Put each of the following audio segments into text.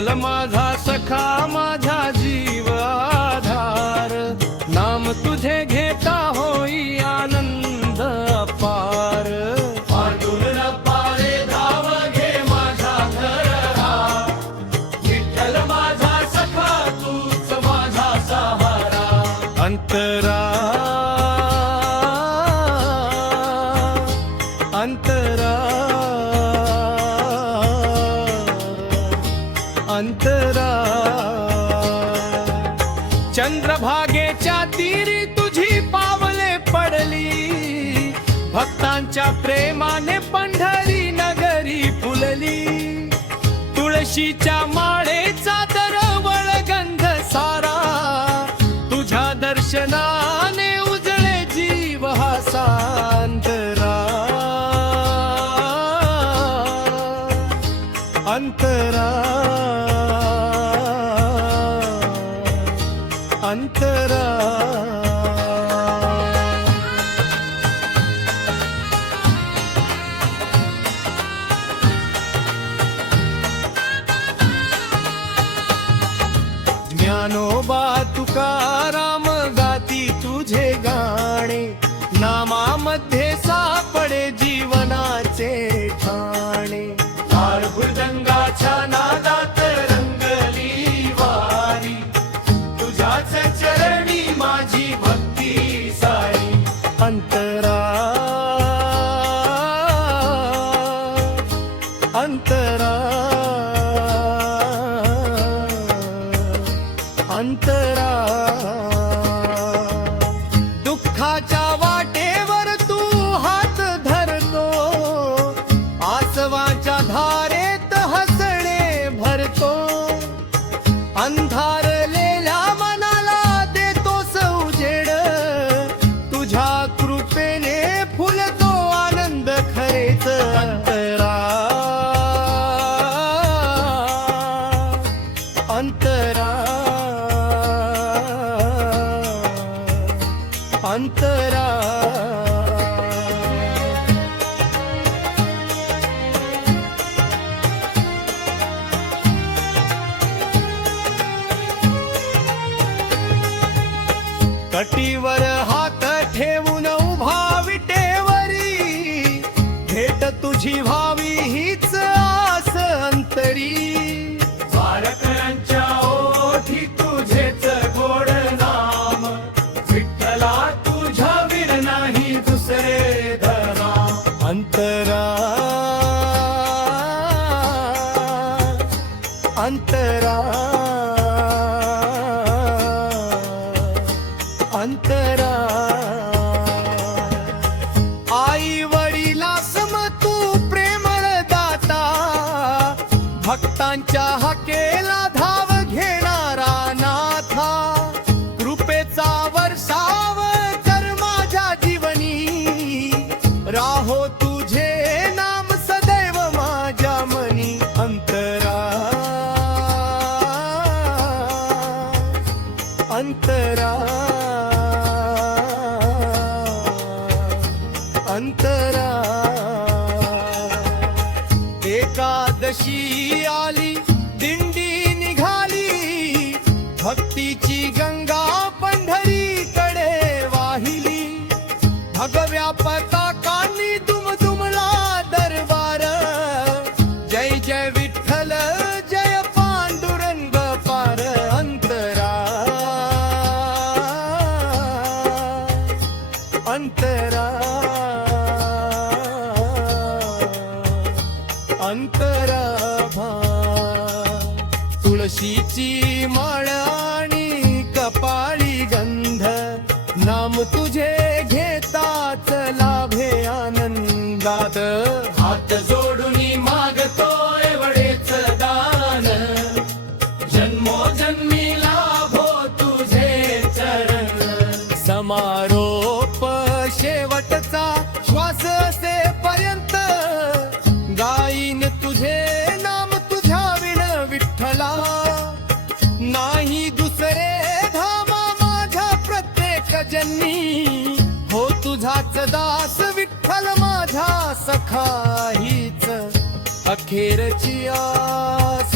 विठ्ठल माझा सखा माझा जीव आधार, नाम तुझे घेता होई आनंद अपार. पांडुरंगा रे धाव घे माझा घरहा, विठ्ठल माझा सखा तूच माझा सहारा. अंतरा अंतरा अंतरा चंद्रभागेच्या तीरी तुझी पावले पडली, भक्तांच्या प्रेमाने पंढरी नगरी फुलली. तुळशीच्या माळेचा दरवळ गंध सारा, तुझ्या दर्शनाने उजळे जीव हा सांतरा. अंतरा अंतरा ज्ञानोबा तुकाराम गाती तुझे गाणे, नामामध्ये सापडे जीवनाचे ठाणे. तार मृदंगाच्या नादात रंगली वारी, तुझ्याच चरणी माझी भक्ती सारी. अंतरा अंतरा अंतरा दुःखाच्या वाटेवर तू हात धरतो, आसवाच्या धारेत हसणे भरतो. अंधारलेल्या मनाला देतोस उजेड, तुझ्या कृपेने फुलतो आनंद खरेच. अंतरा अंतरा अंतरा कटीवर हात ठेवून उभा विटेवरी, भेट तुझी व्हावी हीच आस अंतरी. वारकऱ्यांच्या ओठी तुझेच गोड नाम, विठ्ठला तुझ्या विर नाही दुसरे धरा. अंतरा अंतरा अंतरा आई वडिला सम तू प्रेमळ दाता, भक्तांच्या हाकेला धाव घेणारा नाथा. कृपेचा वर्षाव कर माझ्या जीवनी, राहो तुझे नाम सदैव माझ्या मनी. अंतरा अंतरा अंतरा एकादशी आली दिंडी निघाली, भक्तीची गंगा पंढरीकडे वाहिली. भगव्या पताकांनी दुमदुमला दरबार, जय जय विठ्ठल जय पांडुरंग पार. अंतरा अंतरा अंतरा तुळशीची माळ आणि कपाळी गंध, नाम तुझे घेताच लाभे आनंदात. हात जोडून मागतो एवढेच दान, जन्मोजन्मी लाभो तुझे चरण. समारोप शेवटचा श्वास असेपर्यंत, गाईन तुझे नाम तुझ्या विण विठ्ठला. नाही दुसरे धामा माझ्या प्रत्येक जन्मी, हो तुझाच दास विठ्ठल माझा सखा हीच अखेरची आस.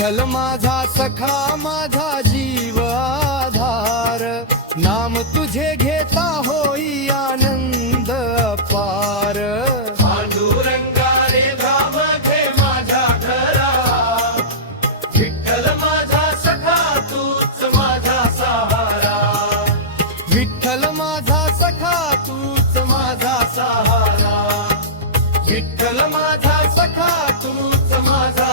विठ्ठल माझा सखा माझा जीव आधार, नाम तुझे घेता होई आनंद अपार. पांडुरंगा रे धाम घे माझ्या घरा, विठ्ठल माझा सखा तूच माझा सहारा. विठ्ठल माझा सखा तूच माझा सहारा, विठ्ठल माझा सखा तूच माझा